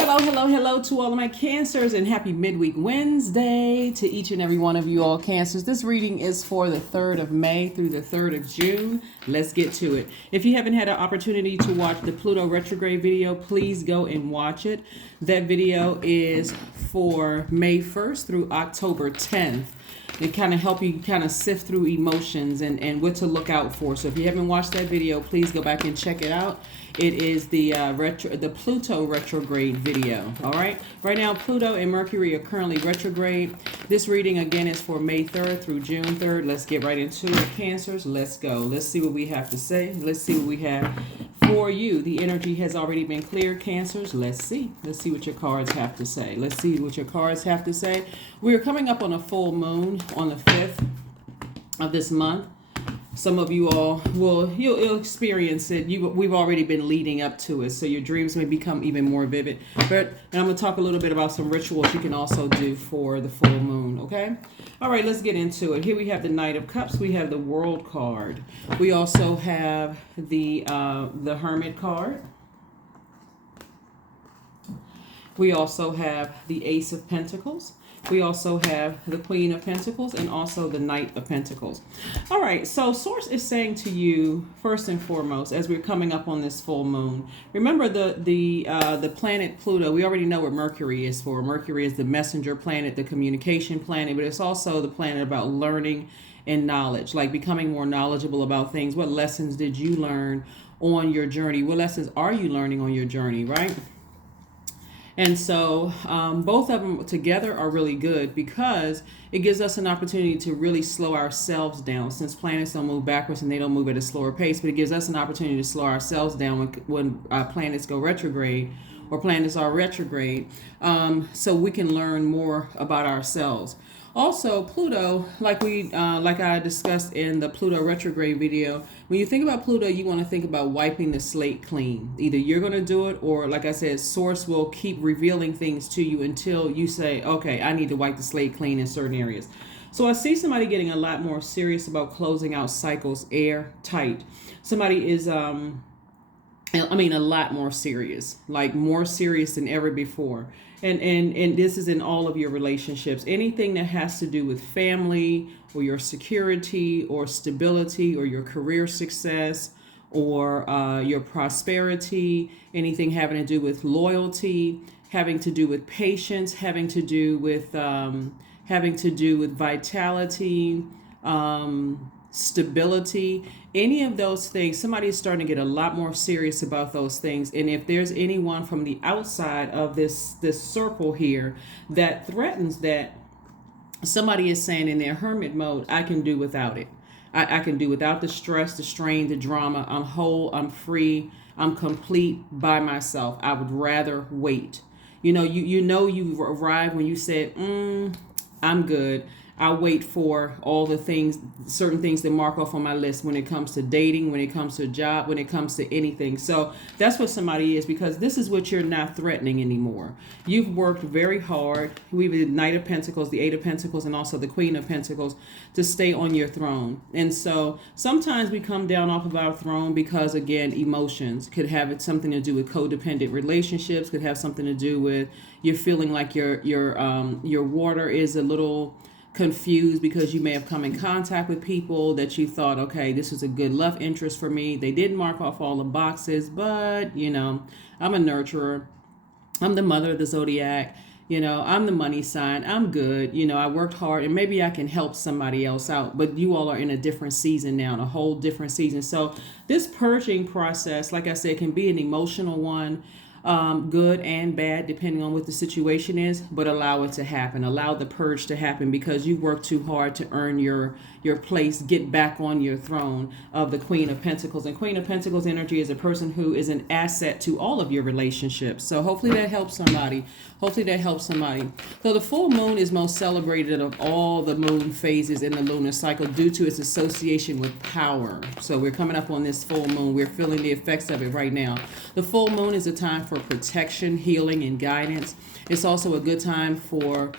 Hello to all of my Cancers, and happy midweek Wednesday to each and every one of you all Cancers. This reading is for the 3rd of May through the 3rd of June. Let's get to it. If you haven't had an opportunity to watch the Pluto retrograde video, please go and watch it. That video is for May 1st through October 10th. It kind of help you kind of sift through emotions and what to look out for. So if you haven't watched that video, please go back and check it out. It is the Pluto retrograde video. All right. Right now, Pluto and Mercury are currently retrograde. This reading again is for May 3rd through June 3rd. Let's get right into it, Cancers. Let's go. Let's see what we have to say. Let's see what we have for you. The energy has already been cleared, Cancers. Let's see. Let's see what your cards have to say. Let's see what your cards have to say. We are coming up on a full moon on the 5th of this month. Some of you all you'll experience it. We've already been leading up to it, so your dreams may become even more vivid. And I'm going to talk a little bit about some rituals you can also do for the full moon, okay? All right, let's get into it. Here we have the Knight of Cups. We have the World card. We also have the Hermit card. We also have the Ace of Pentacles. We also have the Queen of Pentacles and also the Knight of Pentacles. All right, so Source is saying to you, first and foremost, as we're coming up on this full moon, remember the planet Pluto. We already know what Mercury is for. Mercury is the messenger planet, the communication planet, but it's also the planet about learning and knowledge, like becoming more knowledgeable about things. What lessons did you learn on your journey? What lessons are you learning on your journey, right? And so both of them together are really good because it gives us an opportunity to really slow ourselves down, since planets don't move backwards and they don't move at a slower pace. But it gives us an opportunity to slow ourselves down when planets go retrograde or planets are retrograde, so we can learn more about ourselves. Also, Pluto, like I discussed in the Pluto retrograde video, when you think about Pluto, you want to think about wiping the slate clean. Either you're going to do it, or like I said, Source will keep revealing things to you until you say, okay, I need to wipe the slate clean in certain areas. So I see somebody getting a lot more serious about closing out cycles airtight. Somebody is, a lot more serious, like more serious than ever before. And this is in all of your relationships. Anything that has to do with family or your security or stability or your career success or your prosperity, anything having to do with loyalty, having to do with patience, having to do with vitality, stability, any of those things. Somebody is starting to get a lot more serious about those things. And if there's anyone from the outside of this circle here that threatens that, somebody is saying in their hermit mode, I can do without it. I can do without the stress, the strain, the drama. I'm whole, I'm free, I'm complete by myself. I would rather wait. You've arrived when you said, I'm good. I'll wait for all the things, certain things to mark off on my list when it comes to dating, when it comes to a job, when it comes to anything. So that's what somebody is, because this is what you're not threatening anymore. You've worked very hard. We have the Knight of Pentacles, the Eight of Pentacles, and also the Queen of Pentacles to stay on your throne. And so sometimes we come down off of our throne because, again, emotions could have something to do with codependent relationships, could have something to do with you're feeling like your water is a little confused because you may have come in contact with people that you thought, okay, this is a good love interest for me. They didn't mark off all the boxes, but I'm a nurturer. I'm the mother of the Zodiac. I'm the money sign. I'm good. I worked hard and maybe I can help somebody else out. But you all are in a different season now, a whole different season. So this purging process, like I said, can be an emotional one. Good and bad, depending on what the situation is, but allow it to happen. Allow the purge to happen because you worked too hard to earn your place, get back on your throne of the Queen of Pentacles. And Queen of Pentacles energy is a person who is an asset to all of your relationships. So hopefully that helps somebody. So the full moon is most celebrated of all the moon phases in the lunar cycle due to its association with power. So we're coming up on this full moon. We're feeling the effects of it right now. The full moon is a time for protection, healing, and guidance. It's also a good time for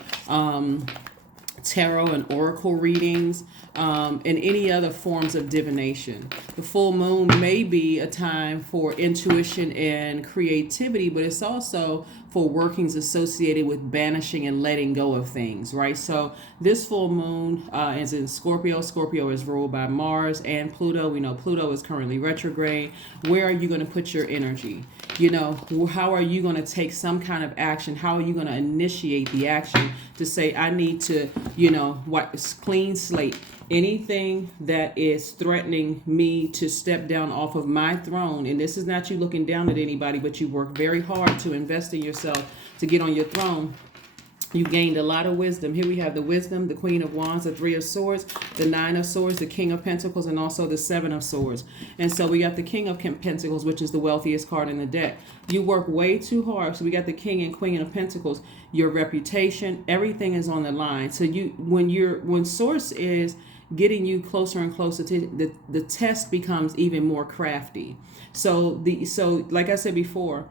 tarot and oracle readings, and any other forms of divination. The full moon may be a time for intuition and creativity, but it's also for workings associated with banishing and letting go of things, right? So this full moon is in Scorpio. Scorpio is ruled by Mars and Pluto. We know Pluto is currently retrograde. Where are you going to put your energy? You know, how are you going to take some kind of action? How are you going to initiate the action to say, I need to, you know, clean slate. Anything that is threatening me to step down off of my throne, and this is not you looking down at anybody, but you work very hard to invest in yourself to get on your throne. You gained a lot of wisdom. Here we have the wisdom, the Queen of Wands, the Three of Swords, the Nine of Swords, the King of Pentacles, and also the Seven of Swords. And so we got the King of Pentacles, which is the wealthiest card in the deck. You work way too hard. So we got the King and Queen of Pentacles. Your reputation, everything is on the line. So when Source is getting you closer and closer to the test becomes even more crafty. So like I said before,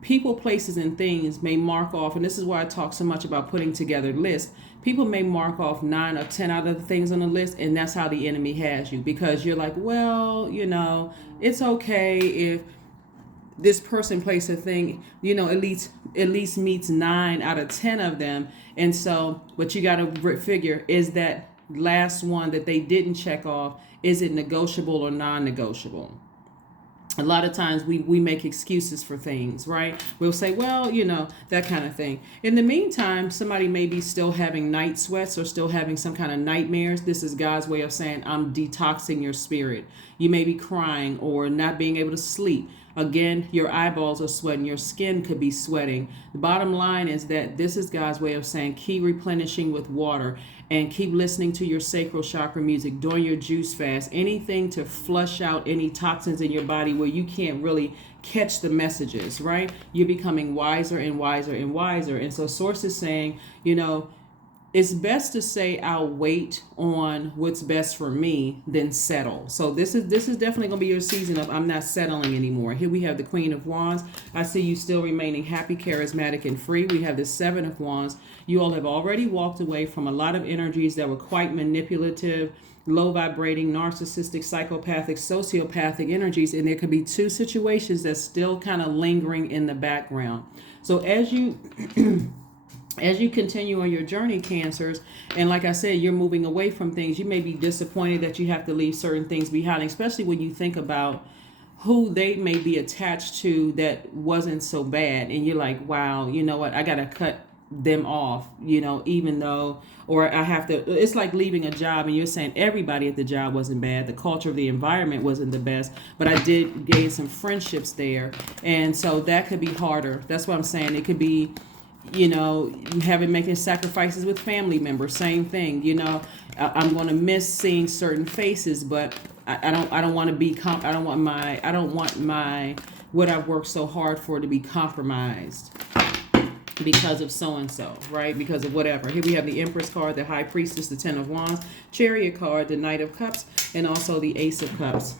people, places, and things may mark off, and this is why I talk so much about putting together lists. People may mark off 9 or 10 out of the things on the list, and that's how the enemy has you, because you're like, well, you know, it's okay if this person places a thing, you know, at least meets 9 out of 10 of them. And so what you got to figure is that last one that they didn't check off, is it negotiable or non-negotiable? A lot of times we make excuses for things, right? We'll say, well, you know, that kind of thing. In the meantime, somebody may be still having night sweats or still having some kind of nightmares. This is God's way of saying, I'm detoxing your spirit. You may be crying or not being able to sleep. Again, your eyeballs are sweating. Your skin could be sweating. The bottom line is that this is God's way of saying, keep replenishing with water and keep listening to your sacral chakra music during your juice fast. Anything to flush out any toxins in your body where you can't really catch the messages, right? You're becoming wiser and wiser and wiser. And so Source is saying, you know, it's best to say I'll wait on what's best for me than settle. So this is definitely going to be your season of I'm not settling anymore. Here we have the Queen of Wands. I see you still remaining happy, charismatic, and free. We have the Seven of Wands. You all have already walked away from a lot of energies that were quite manipulative, low vibrating, narcissistic, psychopathic, sociopathic energies. And there could be 2 situations that's still kind of lingering in the background. So as you continue on your journey, Cancers, and like I said, you're moving away from things, you may be disappointed that you have to leave certain things behind, especially when you think about who they may be attached to that wasn't so bad. And you're like, wow, you know what? I got to cut them off, you know, even though, or I have to, it's like leaving a job and you're saying everybody at the job wasn't bad. The culture of the environment wasn't the best, but I did gain some friendships there. And so that could be harder. That's what I'm saying. It could be, you know, making sacrifices with family members. Same thing. You know, I'm going to miss seeing certain faces, but I don't want to be. I don't want my what I've worked so hard for to be compromised because of so and so, right? Because of whatever. Here we have the Empress card, the High Priestess, the Ten of Wands, Chariot card, the Knight of Cups, and also the Ace of Cups.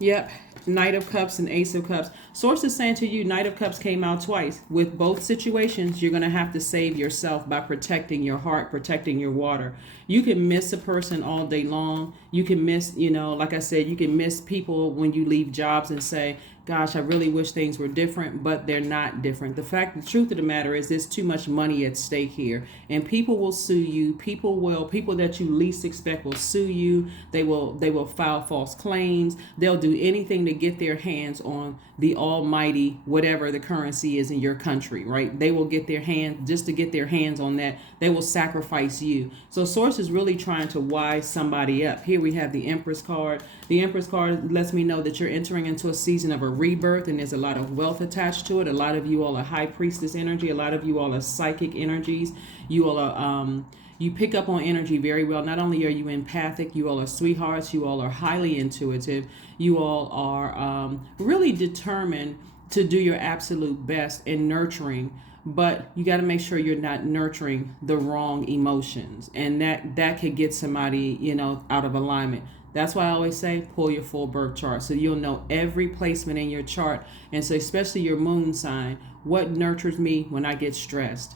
Yep. Knight of Cups and Ace of Cups. Source is saying to you, Knight of Cups came out twice. With both situations, you're going to have to save yourself by protecting your heart, protecting your water. You can miss a person all day long. You can miss, you know, like I said, you can miss people when you leave jobs and say, gosh, I really wish things were different, but they're not different. The truth of the matter is there's too much money at stake here, and people will sue you. People that you least expect will sue you. They will file false claims. They'll do anything to get their hands on the almighty, whatever the currency is in your country, right? They will get their hands, just to get their hands on that. They will sacrifice you. So Source is really trying to wise somebody up. Here we have the Empress card. The Empress card lets me know that you're entering into a season of a rebirth, and there's a lot of wealth attached to it. A lot of you all are High Priestess energy. A lot of you all are psychic energies. You all are, you pick up on energy very well. Not only are you empathic, you all are sweethearts. You all are highly intuitive. You all are really determined to do your absolute best in nurturing, but you got to make sure you're not nurturing the wrong emotions, and that could get somebody, you know, out of alignment. That's why I always say pull your full birth chart, so you'll know every placement in your chart, and so especially your moon sign, what nurtures me when I get stressed.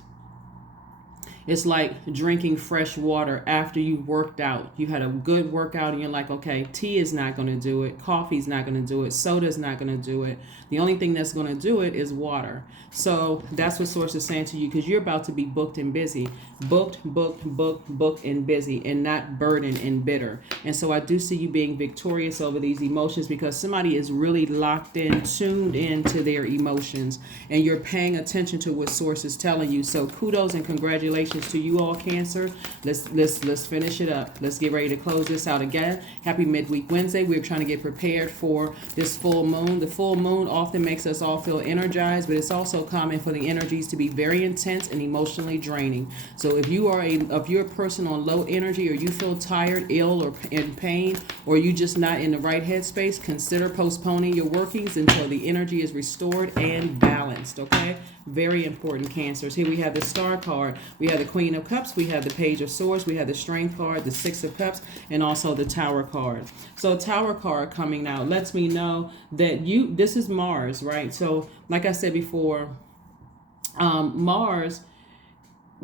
It's like drinking fresh water after you worked out. You had a good workout and you're like, okay, tea is not going to do it. Coffee's not going to do it. Soda's not going to do it. The only thing that's going to do it is water. So that's what Source is saying to you, because you're about to be booked and busy. Booked, and busy, and not burdened and bitter. And so I do see you being victorious over these emotions, because somebody is really locked in, tuned into their emotions, and you're paying attention to what Source is telling you. So kudos and congratulations to you all, Cancer. Let's finish it up. Let's get ready to close this out again. Happy midweek Wednesday. We're trying to get prepared for this full moon. The full moon often makes us all feel energized, but it's also common for the energies to be very intense and emotionally draining. So if you're a person on low energy, or you feel tired, ill, or in pain, or you just not in the right headspace, consider postponing your workings until the energy is restored and balanced. Okay, very important, Cancers. Here we have the Star card, we have the Queen of Cups, we have the Page of Swords, we have the Strength card, the Six of Cups, and also the Tower card. So Tower card coming out lets me know that this is Mars, right? So like I said before,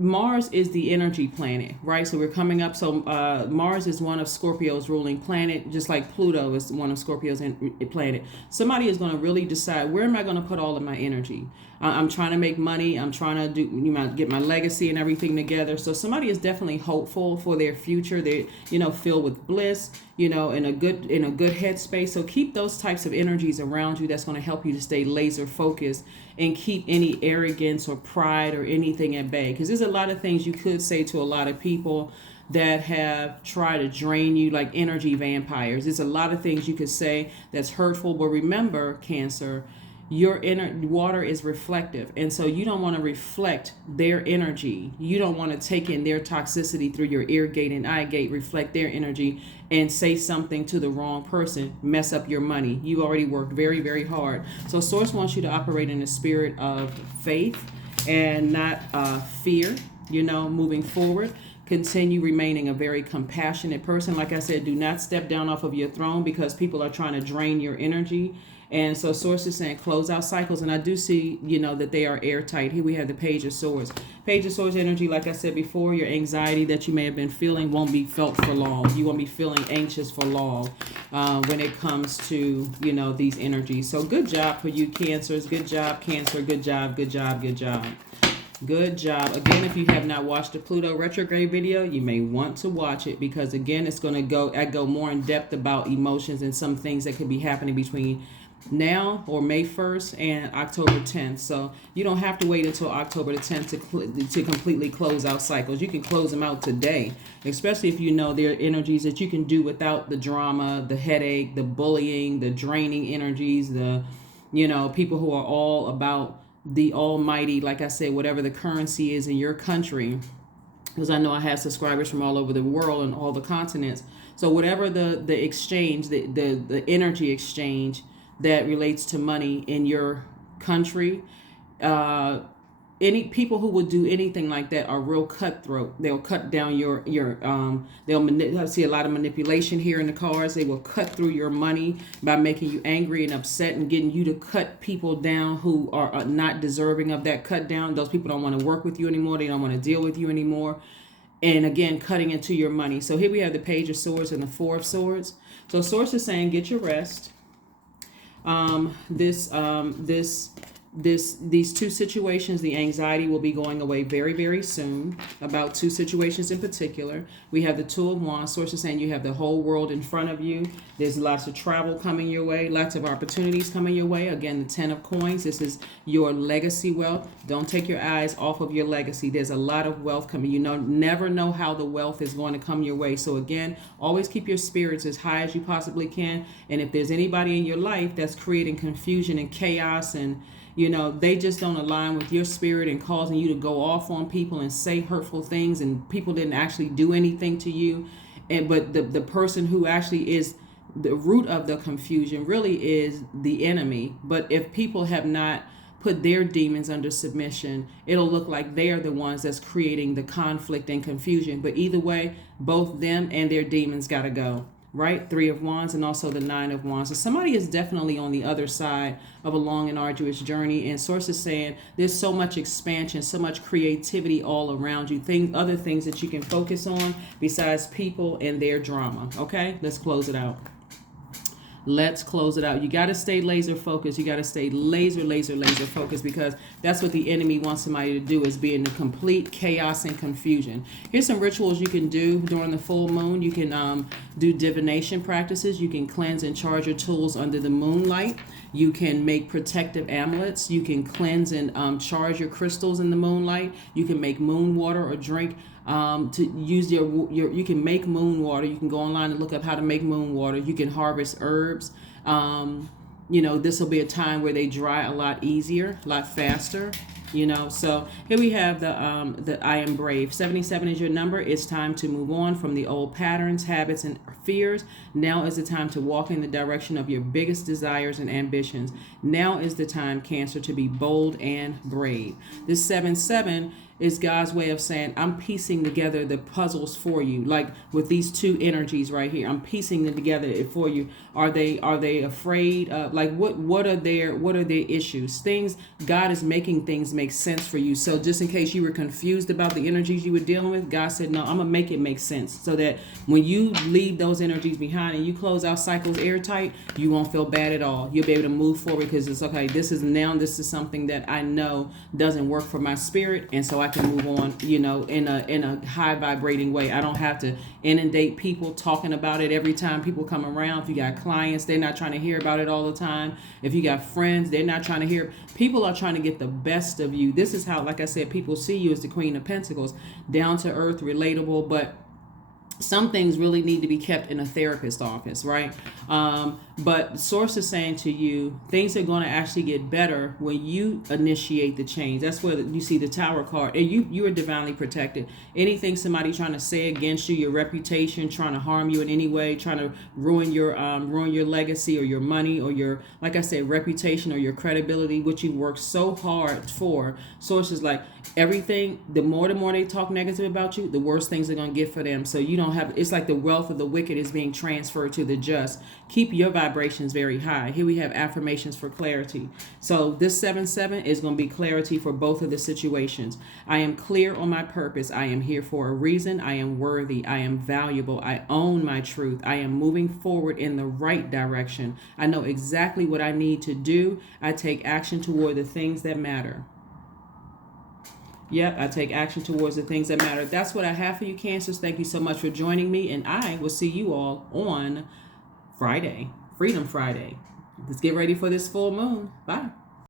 Mars is the energy planet, right? So we're coming up. So Mars is one of Scorpio's ruling planet, just like Pluto is one of Scorpio's planet. Somebody is going to really decide, where am I going to put all of my energy? I'm trying to make money. I'm trying to get my legacy and everything together. So somebody is definitely hopeful for their future. They're, filled with bliss, in a good headspace. So keep those types of energies around you. That's going to help you to stay laser focused and keep any arrogance or pride or anything at bay. Because there's a lot of things you could say to a lot of people that have tried to drain you, like energy vampires. There's a lot of things you could say that's hurtful. But remember, Cancer, your inner water is reflective, and so you don't want to reflect their energy. You don't want to take in their toxicity through your ear gate and eye gate, reflect their energy, and say something to the wrong person, mess up your money. You already worked very, very hard. So Source wants you to operate in a spirit of faith and not fear, moving forward. Continue remaining a very compassionate person. Like I said, do not step down off of your throne, because people are trying to drain your energy. And so Source is saying close out cycles. And I do see, that they are airtight. Here we have the Page of Swords. Page of Swords energy, like I said before, your anxiety that you may have been feeling won't be felt for long. You won't be feeling anxious for long when it comes to, these energies. So good job for you, Cancers. Good job, Cancer. Good job, good job, good job. Good job. Again, if you have not watched the Pluto retrograde video, you may want to watch it, because again, it's going to go more in depth about emotions and some things that could be happening between now or May 1st and October 10th. So you don't have to wait until October the 10th to completely close out cycles. You can close them out today, especially if there are energies that you can do without the drama, the headache, the bullying, the draining energies, the people who are all about the almighty, like I said, whatever the currency is in your country, because I know I have subscribers from all over the world and all the continents. So whatever the exchange, the energy exchange that relates to money in your country, any people who would do anything like that are real cutthroat. They'll cut down I see a lot of manipulation here in the cards. They will cut through your money by making you angry and upset and getting you to cut people down who are not deserving of that cut down. Those people don't want to work with you anymore. They don't want to deal with you anymore. And again, cutting into your money. So here we have the Page of Swords and the Four of Swords. So Source is saying, get your rest. These two situations, the anxiety will be going away very, very soon. About two situations in particular. We have the Two of Wands. Source is saying you have the whole world in front of you. There's lots of travel coming your way, lots of opportunities coming your way. Again, the Ten of Coins. This is your legacy wealth. Don't take your eyes off of your legacy. There's a lot of wealth coming. Never know how the wealth is going to come your way. So again, always keep your spirits as high as you possibly can. And if there's anybody in your life that's creating confusion and chaos and they just don't align with your spirit and causing you to go off on people and say hurtful things, and people didn't actually do anything to you. But the person who actually is the root of the confusion really is the enemy. But if people have not put their demons under submission, it'll look like they're the ones that's creating the conflict and confusion. But either way, both them and their demons got to go. right? 3 of Wands and also the 9 of Wands. So somebody is definitely on the other side of a long and arduous journey. And Source is saying there's so much expansion, so much creativity all around you. Other things that you can focus on besides people and their drama. Okay, let's close it out. Let's close it out. You got to stay laser focused. You got to stay laser focused, because that's what the enemy wants somebody to do, is be in the complete chaos and confusion. Here's some rituals you can do during the full moon. You can do divination practices. You can cleanse and charge your tools under the moonlight. You can make protective amulets. You can cleanse and charge your crystals in the moonlight. You can make moon water or drink. To use you can make moon water. You can go online and look up how to make moon water. You can harvest herbs. This will be a time where they dry a lot easier, a lot faster. So here we have the I am brave. 77 is your number. It's time to move on from the old patterns, habits, and fears. Now is the time to walk in the direction of your biggest desires and ambitions. Now is the time, Cancer, to be bold and brave. This 7-7 is God's way of saying, I'm piecing together the puzzles for you. Like with these two energies right here, I'm piecing them together for you. Are they afraid of, like, what are their issues? Things, God is making things make sense for you. So just in case you were confused about the energies you were dealing with, God said, no, I'm gonna make it make sense, so that when you leave those energies behind and you close out cycles airtight, you won't feel bad at all. You'll be able to move forward, because it's okay. This is something that I know doesn't work for my spirit, and so I can move on, in a high vibrating way. I don't have to inundate people talking about it every time people come around. If you got clients, they're not trying to hear about it all the time. If you got friends, they're not trying to hear. People are trying to get the best of you. This is how, like I said, people see you as the Queen of Pentacles, down to earth, relatable, but some things really need to be kept in a therapist's office, right? But Source is saying to you, things are going to actually get better when you initiate the change. That's where you see the Tower card, and you are divinely protected. Anything somebody trying to say against you, your reputation, trying to harm you in any way, trying to ruin your legacy or your money or your, like I said, reputation or your credibility, which you worked so hard for. Source is like, everything, the more they talk negative about you, the worse things are going to get for them. So you don't have, it's like the wealth of the wicked is being transferred to the just. Keep your vibrations very high. Here we have affirmations for clarity. So this 7-7 is going to be clarity for both of the situations. I am clear on my purpose. I am here for a reason. I am worthy. I am valuable. I own my truth. I am moving forward in the right direction. I know exactly what I need to do. I take action toward the things that matter. Yep, I take action towards the things that matter. That's what I have for you, Cancers. Thank you so much for joining me, and I will see you all on Friday, Freedom Friday. Let's get ready for this full moon. Bye.